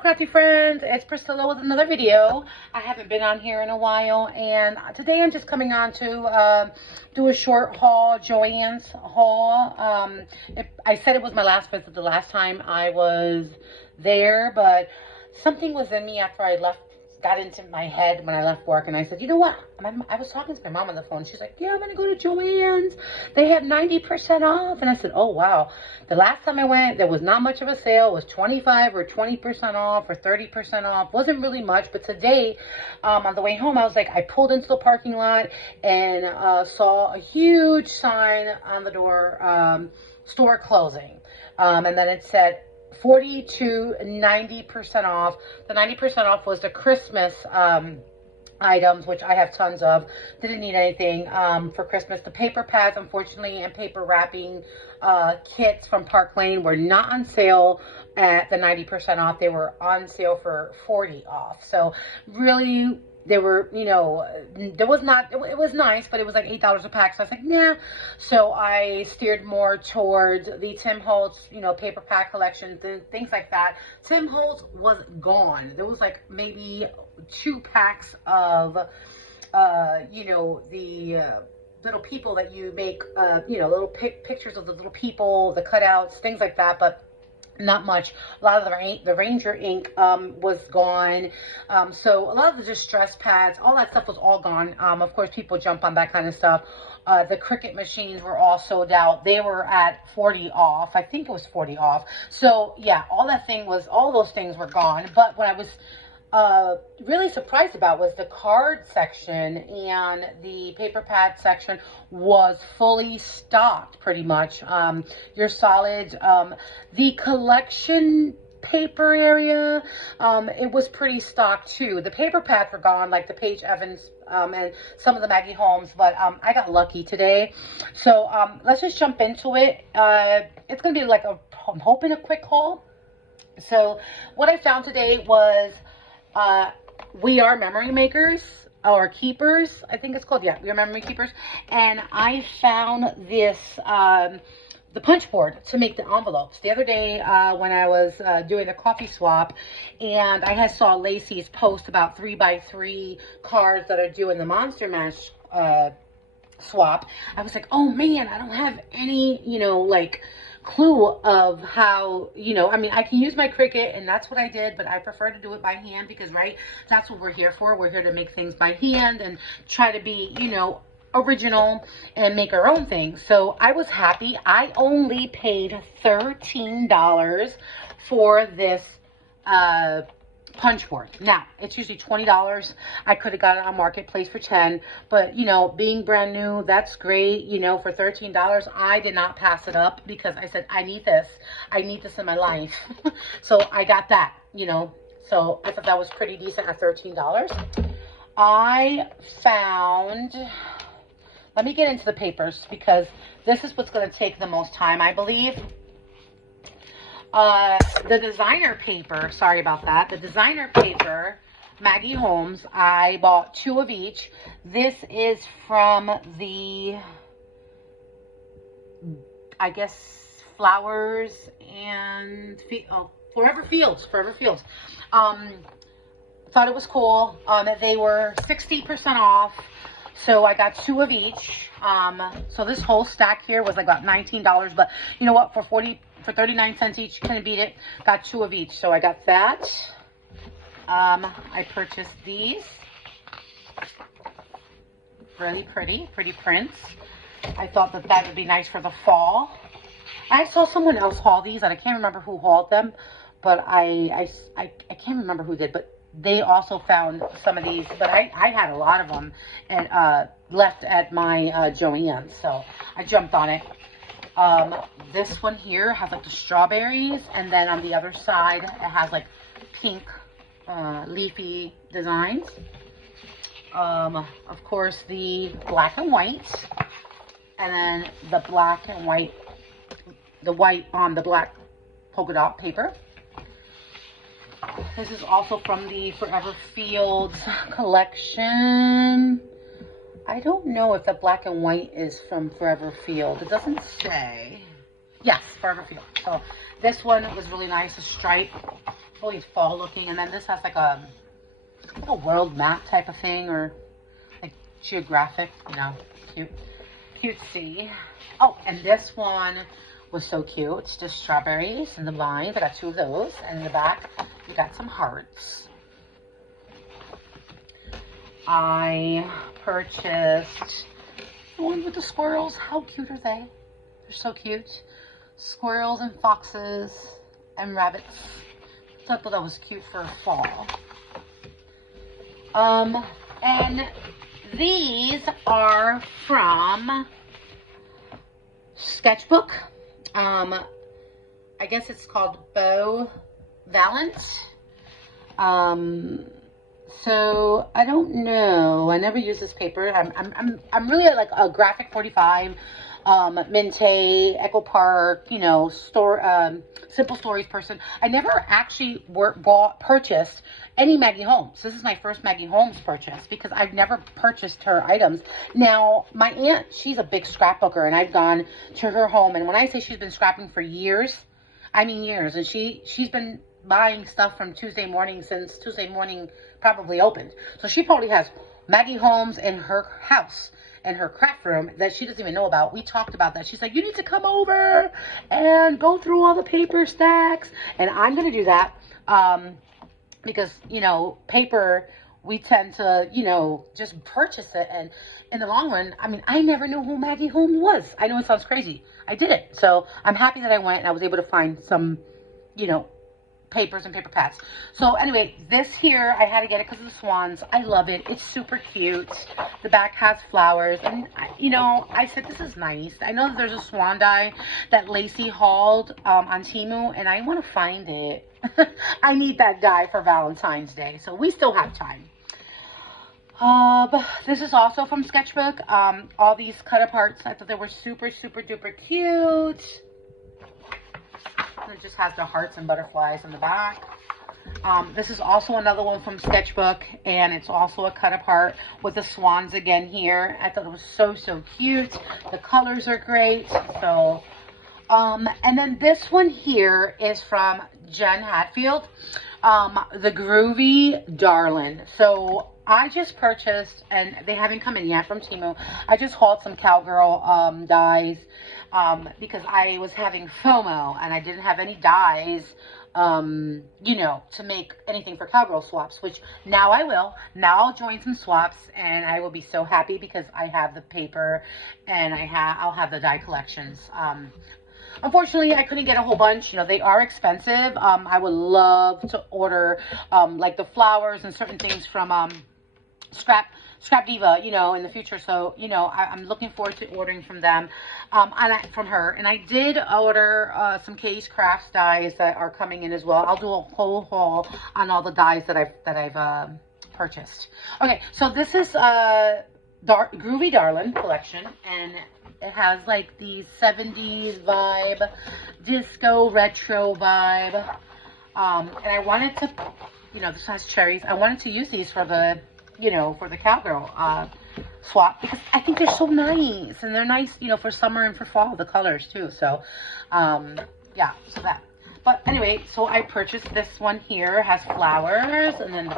crafty friends, it's Priscilla with another video. I haven't been on here in a while, and today I'm just coming on to do a short haul, Joann's haul. I said it was my last visit the last time I was there, but something was in me after I left, got into my head when I left work, and I said, you know what, I was talking to my mom on the phone. She's like, yeah, I'm gonna go to Joann's, they have 90% off. And I said, oh wow. The last time I went, there was not much of a sale. It was 25 or 20% off or 30% off. Wasn't really much. But today, on the way home, I was like, I pulled into the parking lot and saw a huge sign on the door, store closing, and then it said 40 to 90% off. The 90% off was the Christmas items, which I have tons of. Didn't need anything for Christmas. The paper pads, unfortunately, and paper wrapping kits from Park Lane were not on sale at the 90% off. They were on sale for 40 off. So really, they were, you know, there was not, it was nice, but it was like $8 a pack. So I was like, nah. So I steered more towards the Tim Holtz, you know, paper pack collection, things like that. Tim Holtz was gone. There was like maybe 2 packs of, you know, the little people that you make, you know, little pictures of the little people, the cutouts, things like that. But not much. A lot of the Ranger ink was gone. So a lot of the distress pads, all that stuff was all gone. Of course, people jump on that kind of stuff. The Cricut machines were all sold out. They were at 40 off. I think it was 40 off. So yeah, all those things were gone. But what I was really surprised about was the card section and the paper pad section was fully stocked pretty much. Your solids, the collection paper area, it was pretty stocked too. The paper pads were gone, like the Paige Evans and some of the Maggie Holmes, but I got lucky today. So let's just jump into it. It's gonna be like I'm hoping a quick haul. So what I found today was We Are Memory Makers, or Keepers, I think it's called. Yeah, We Are Memory Keepers. And I found this, the punch board to make the envelopes. The other day when I was doing a coffee swap, and I saw Lacey's post about 3x3 cards that are doing the Monster Mash swap. I was like, oh man, I don't have any, you know, like clue of how, you know, I mean, I can use my Cricut, and that's what I did, but I prefer to do it by hand because, right, that's what we're here for. We're here to make things by hand and try to be, you know, original and make our own things. So I was happy. I only paid $13 for this punch board. Now, it's usually $20. I could have got it on Marketplace for $10, but, you know, being brand new, that's great. You know, for $13, I did not pass it up because I said, I need this. I need this in my life. So I got that, you know. So I thought that was pretty decent at $13. I found, let me get into the papers because this is what's going to take the most time, I believe. The designer paper, sorry about that. The designer paper, Maggie Holmes, I bought 2 of each. This is from the, I guess, Flowers and, Forever Fields. Thought it was cool. They were 60% off. So I got 2 of each. So this whole stack here was like about $19, but you know what, for 39 cents each, couldn't beat it. Got 2 of each. So I got that. I purchased these. Really pretty prints. I thought that would be nice for the fall. I saw someone else haul these, and I can't remember who hauled them, but I can't remember who did, but they also found some of these, but I had a lot of them and left at my Joann, so I jumped on it. This one here has like the strawberries, and then on the other side it has like pink leafy designs. Of course, the black and white, and then the black and white, the white on the black polka dot paper. This is also from the Forever Fields collection. I don't know if the black and white is from Forever Field. It doesn't say. Yes, Forever Field. So this one was really nice, a stripe. really fall looking. And then this has like a world map type of thing, or like geographic, you know, cute, cutesy. Oh, and this one was so cute. It's just strawberries and the lines. I got 2 of those. And in the back, we got some hearts. I purchased the one with the squirrels. How cute are they? They're so cute. Squirrels and foxes and rabbits. So I thought that was cute for fall. And these are from Sketchbook. I guess it's called Beau Valent. So I don't know. I never use this paper. I'm really like a Graphic 45, Minte, Echo Park, you know, Simple Stories person. I never actually purchased any Maggie Holmes. This is my first Maggie Holmes purchase because I've never purchased her items. Now, my aunt, she's a big scrapbooker, and I've gone to her home. And when I say she's been scrapping for years, I mean years. And she's been buying stuff from Tuesday morning since Tuesday morning probably opened. So she probably has Maggie Holmes in her house, in her craft room, that she doesn't even know about. We talked about that. She's like, you need to come over and go through all the paper stacks. And I'm going to do that because, you know, paper, we tend to, you know, just purchase it. And in the long run, I mean, I never knew who Maggie Holmes was. I know it sounds crazy. I did it. So I'm happy that I went and I was able to find some, you know, papers and paper pads. So anyway, this here, I had to get it because of the swans. I love it. It's super cute. The back has flowers. And, you know, I said, this is nice. I know that there's a swan die that Lacey hauled on Temu, and I want to find it. I need that die for Valentine's Day. So we still have time. But this is also from Sketchbook. All these cut aparts, I thought they were super, super duper cute. It just has the hearts and butterflies in the back. This is also another one from Sketchbook, and it's also a cut apart with the swans again here. I thought it was so, so cute. The colors are great. So, and then this one here is from Jen Hatfield, the Groovy Darlin'. So I just purchased, and they haven't come in yet from Temu. I just hauled some cowgirl dies. Because I was having FOMO and I didn't have any dies, you know, to make anything for cowgirl swaps, which now I will. Now I'll join some swaps and I will be so happy because I have the paper and I'll have the die collections. Unfortunately, I couldn't get a whole bunch. You know, they are expensive. I would love to order, like the flowers and certain things from, Scrap Diva, you know, in the future. So, you know, I'm looking forward to ordering from them, from her. And I did order some Katie's Crafts dies that are coming in as well. I'll do a whole haul on all the dies that I've purchased. Okay, so this is Groovy Darlin' collection, and it has like the 70s vibe, disco retro vibe. And I wanted to, you know, this has cherries. I wanted to use these for the, you know, for the cowgirl swap because I think they're so nice, and they're nice, you know, for summer and for fall, the colors too. So yeah, so that. But anyway, so I purchased this one here. It has flowers and then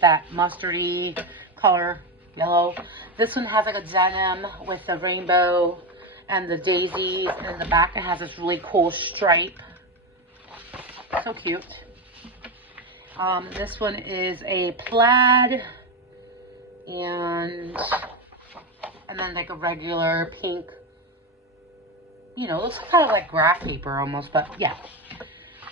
that mustardy color yellow. This one has like a denim with the rainbow and the daisies, and in the back it has this really cool stripe. So cute. This one is a plaid and then like a regular pink, you know, looks kind of like graph paper almost, but yeah.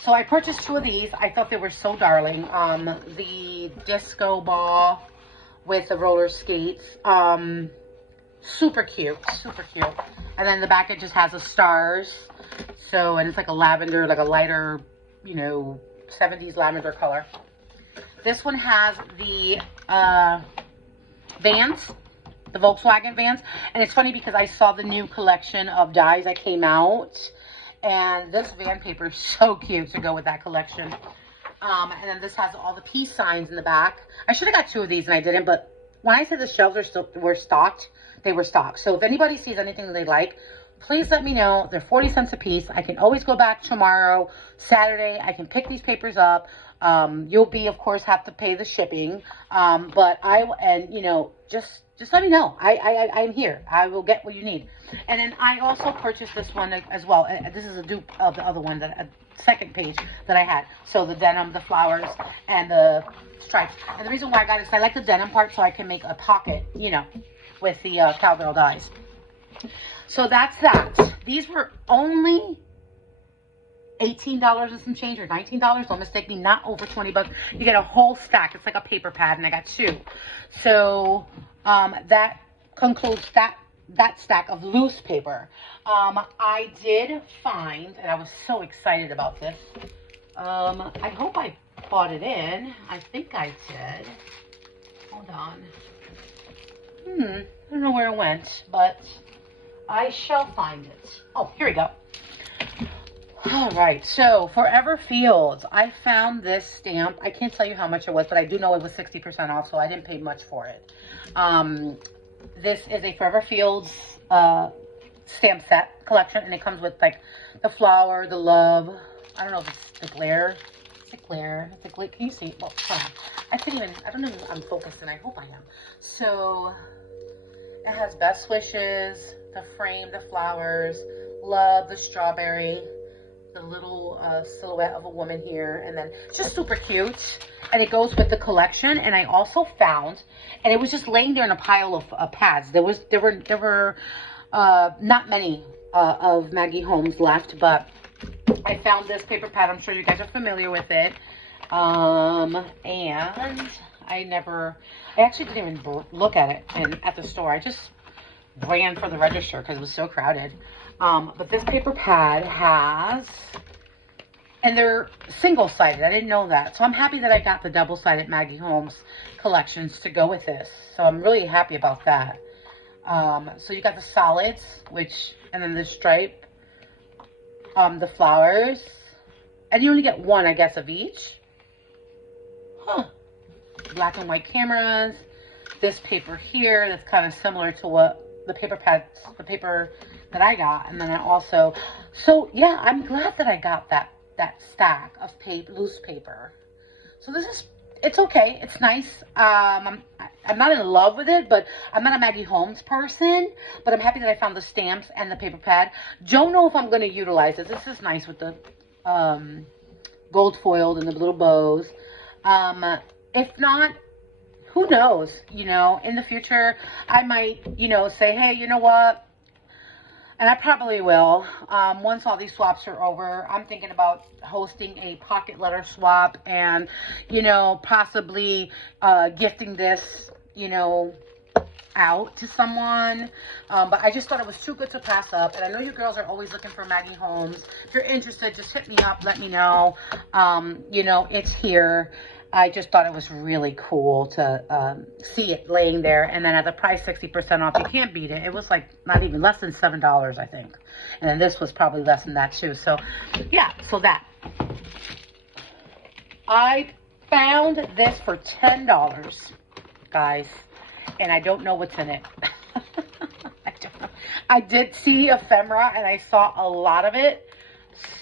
So I purchased 2 of these. I thought they were so darling. The disco ball with the roller skates, super cute, super cute. And then the back it just has the stars. So, and it's like a lavender, like a lighter, you know, 70s lavender color. This one has the Vans, the Volkswagen Vans. And it's funny because I saw the new collection of dies that came out. And this van paper is so cute to go with that collection. And then this has all the peace signs in the back. I should have got 2 of these and I didn't. But when I said the shelves were stocked, they were stocked. So if anybody sees anything they like, please let me know. They're 40 cents a piece. I can always go back tomorrow, Saturday. I can pick these papers up. You'll be, of course, have to pay the shipping. But you know, just let me know. I'm here. I will get what you need. And then I also purchased this one as well. This is a dupe of the other one, that second page that I had. So the denim, the flowers, and the stripes. And the reason why I got it is I like the denim part, so I can make a pocket, you know, with the cowgirl dies. So that's that. These were only $18 and some change, or $19. Don't mistake me, not over 20 bucks. You get a whole stack. It's like a paper pad, and I got 2. So that concludes that stack of loose paper. I did find, and I was so excited about this. I hope I bought it in. I think I did. Hold on. I don't know where it went, but I shall find it. Oh, here we go. All right, so Forever Fields. I found this stamp. I can't tell you how much it was, but I do know it was 60% off, so I didn't pay much for it. This is a Forever Fields stamp set collection, and it comes with like the flower, the love. I don't know if it's the glare. It's a glare. It's a glare. Can you see? Well, hold on. I don't know if I'm focusing. I hope I am. So it has best wishes, the frame, the flowers, love, the strawberry, the little silhouette of a woman here, and then it's just super cute, and it goes with the collection. And I also found, and it was just laying there in a pile of pads. There were not many of Maggie Holmes left, but I found this paper pad. I'm sure you guys are familiar with it. And I actually didn't even look at it at the store. I just ran for the register because it was so crowded. But this paper pad has, and they're single-sided. I didn't know that. So I'm happy that I got the double-sided Maggie Holmes collections to go with this. So I'm really happy about that. So you got the solids, and then the stripe, the flowers, and you only get one, I guess, of each. Huh. Black and white cameras. This paper here, that's kind of similar to what the paper that I got. And then I also, so yeah, I'm glad that I got that stack of loose paper. So it's okay. It's nice. I'm not in love with it, but I'm not a Maggie Holmes person, but I'm happy that I found the stamps and the paper pad. Don't know if I'm going to utilize it. This is nice with the gold foiled and the little bows. If not, who knows, you know, in the future, I might, you know, say, hey, you know what? And I probably will. Once all these swaps are over, I'm thinking about hosting a pocket letter swap and, you know, possibly gifting this, you know, out to someone. But I just thought it was too good to pass up. And I know you girls are always looking for Maggie Holmes. If you're interested, just hit me up. Let me know. You know, it's here. I just thought it was really cool to see it laying there. And then at the price, 60% off, you can't beat it. It was like not even less than $7, I think. And then this was probably less than that too. So yeah, so that. I found this for $10, guys. And I don't know what's in it. I don't know. I did see ephemera and I saw a lot of it.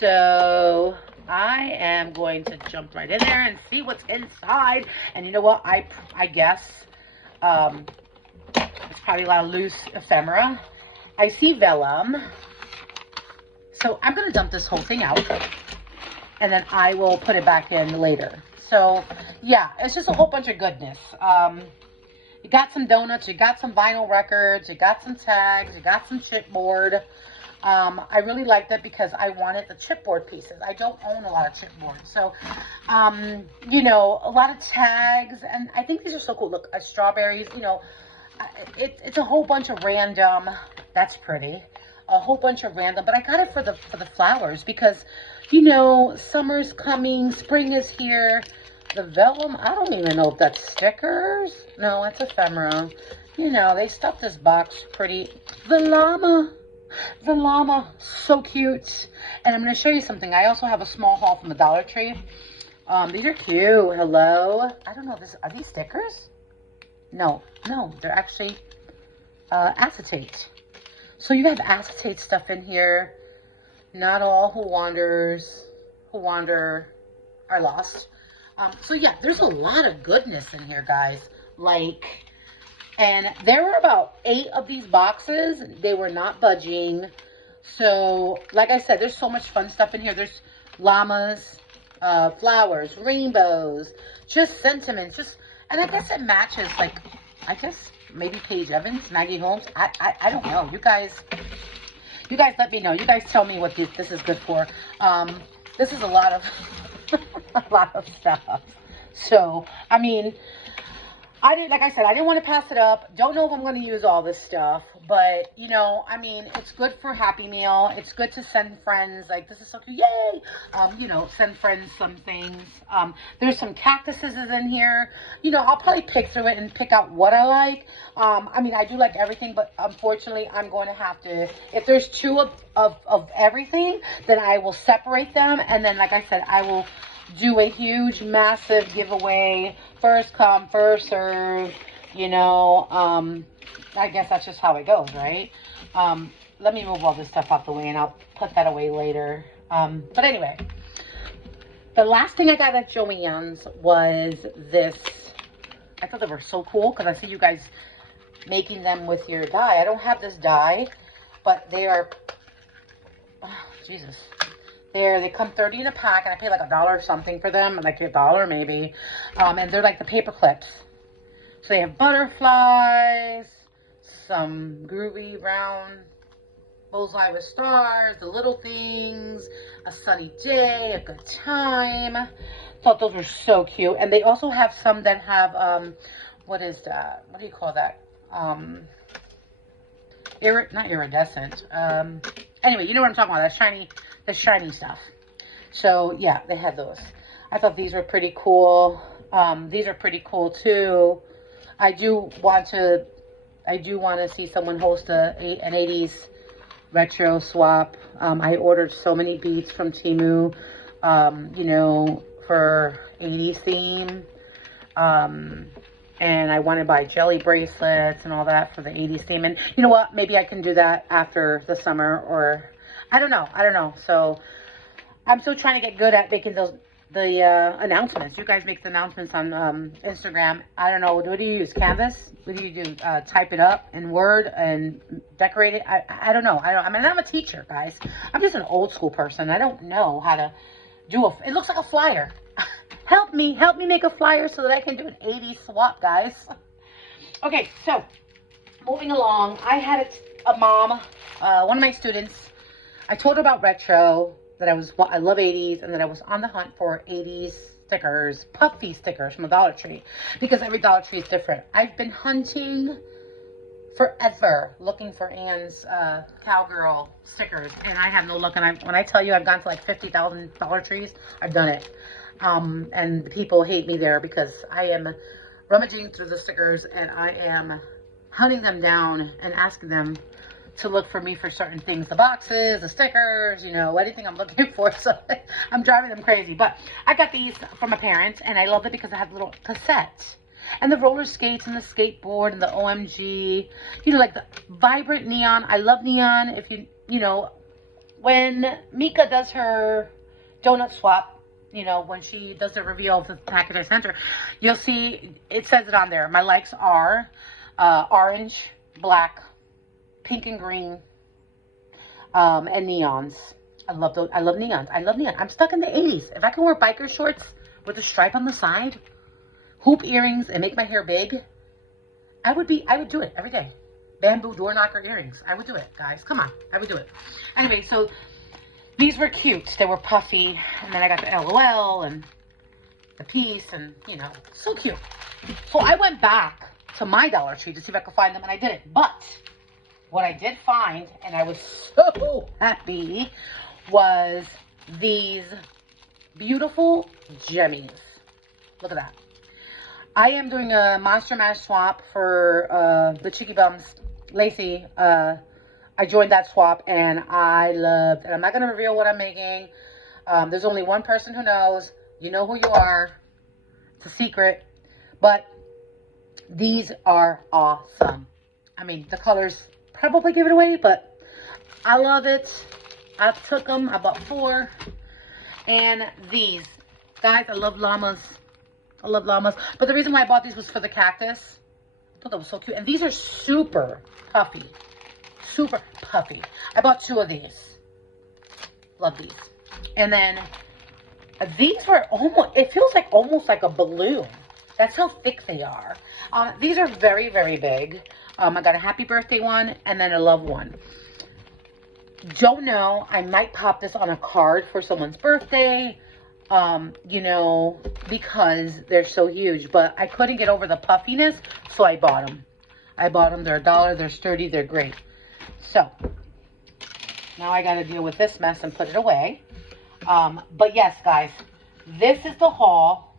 So I am going to jump right in there and see what's inside. And you know what? I guess it's probably a lot of loose ephemera. I see vellum. So I'm going to dump this whole thing out. And then I will put it back in later. So yeah, it's just a whole bunch of goodness. You got some donuts, you got some vinyl records, you got some tags, you got some chipboard. I really liked it because I wanted the chipboard pieces. I don't own a lot of chipboard. So, you know, a lot of tags. And I think these are so cool. Look, strawberries, you know, it's a whole bunch of random. That's pretty. A whole bunch of random. But I got it for the flowers because, you know, summer's coming. Spring is here. The vellum, I don't even know if that's stickers. No, it's ephemera. You know, they stuffed this box pretty. The llama, so cute. And I'm going to show you something. I also have a small haul from the Dollar Tree. These are cute. Hello. I don't know, are these stickers? No, they're actually acetate. So you have acetate stuff in here. Not all who wander are lost. So yeah, there's a lot of goodness in here, guys. Like, and there were about 8 of these boxes. They were not budging. So, like I said, there's so much fun stuff in here. There's llamas, flowers, rainbows, just sentiments, and I guess it matches, like, I guess maybe Paige Evans, Maggie Holmes. I don't know. You guys let me know. You guys tell me what this is good for. This is a lot of a lot of stuff. So, I mean, like I said, I didn't want to pass it up. Don't know if I'm going to use all this stuff, but, you know, I mean, it's good for Happy Meal. It's good to send friends, like, this is so cute, yay! You know, send friends some things. There's some cactuses in here. You know, I'll probably pick through it and pick out what I like. I mean, I do like everything, but unfortunately, I'm going to have to, if there's 2 of everything, then I will separate them, and then, like I said, I will do a huge, massive giveaway, first come, first serve, you know. I guess that's just how it goes, right? Let me move all this stuff out the way, and I'll put that away later. But anyway, the last thing I got at Joann's was this. I thought they were so cool, because I see you guys making them with your dye. I don't have this dye, but they are, oh, Jesus. They come 30 in a pack, and I pay like $1 or something for them, like $1 maybe. And they're like the paper clips. So they have butterflies, some groovy round bullseye with stars, the little things, a sunny day, a good time. Thought those were so cute. And they also have some that have, what is that? What do you call that? Not iridescent. Anyway, you know what I'm talking about. The shiny stuff. So yeah, they had those. I thought these were pretty cool. These are pretty cool too. I do want to see someone host an 80s retro swap. I ordered so many beads from Temu, you know, for 80s theme. And I want to buy jelly bracelets and all that for the 80s theme. And you know what? Maybe I can do that after the summer, or I don't know. So I'm still trying to get good at making the announcements. You guys make the announcements on Instagram. I don't know. What do you use? Canvas? What do you do? Type it up in Word and decorate it? I don't know. I mean, I'm a teacher, guys. I'm just an old school person. I don't know how to do it looks like a flyer. Help me make a flyer so that I can do an 80s swap, guys. Okay, so moving along, I had a mom, one of my students. I told her about retro, that I love 80s, and that I was on the hunt for 80s stickers, puffy stickers from the Dollar Tree, because every Dollar Tree is different. I've been hunting forever looking for Ann's cowgirl stickers, and I have no luck. And when I tell you I've gone to like 50,000 Dollar Trees, I've done it. And people hate me there, because I am rummaging through the stickers, and I am hunting them down and asking them to look for me for certain things, the boxes, the stickers, you know, anything I'm looking for. So I'm driving them crazy. But I got these from my parents, and I love it because I have a little cassette, and the roller skates and the skateboard and the OMG, you know, like the vibrant neon. I love neon. If you know, when Mika does her donut swap, you know, when she does the reveal of the package I sent her, you'll see it says it on there. My likes are orange, black, pink and green, and neons. I love those. I love neons. I love neon. I'm stuck in the 80s. If I can wear biker shorts with a stripe on the side, hoop earrings, and make my hair big, I would do it every day. Bamboo door knocker earrings. I would do it, guys. Come on. I would do it. Anyway, so these were cute. They were puffy. And then I got the LOL and the piece, and, you know, so cute. So I went back to my Dollar Tree to see if I could find them, and I didn't. But what I did find, and I was so happy, was these beautiful jemmies. Look at that. I am doing a Monster Mash swap for the Cheeky Bums. Lacey, I joined that swap, and I loved it. I'm not going to reveal what I'm making. There's only one person who knows. You know who you are. It's a secret. But these are awesome. I mean, the colors probably give it away, but I love it. I took them. I bought 4. And these. Guys, I love llamas. I love llamas. But the reason why I bought these was for the cactus. I thought that was so cute. And these are super puffy. Super puffy. I bought 2 of these. Love these. And then these were almost, it feels like almost like a balloon. That's how thick they are. These are very, very big. I got a happy birthday one and then a love one. Don't know. I might pop this on a card for someone's birthday. You know, because they're so huge. But I couldn't get over the puffiness, so I bought them. I bought them. They're $1. They're sturdy. They're great. So, now I got to deal with this mess and put it away. But yes, guys, this is the haul.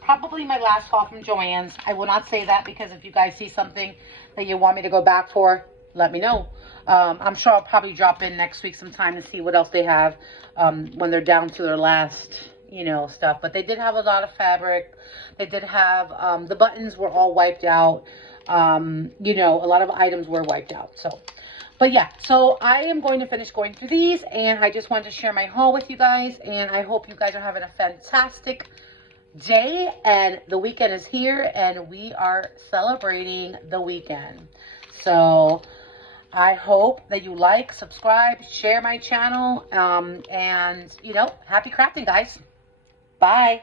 Probably my last haul from Joann's. I will not say that because if you guys see something that you want me to go back for, let me know. I'm sure I'll probably drop in next week sometime to see what else they have when they're down to their last, you know, stuff. But they did have a lot of fabric. They did have, the buttons were all wiped out. You know, a lot of items were wiped out. So, but yeah, so I am going to finish going through these. And I just wanted to share my haul with you guys. And I hope you guys are having a fantastic day. And the weekend is here. And we are celebrating the weekend. So I hope that you like, subscribe, share my channel, and, you know, happy crafting, guys. Bye.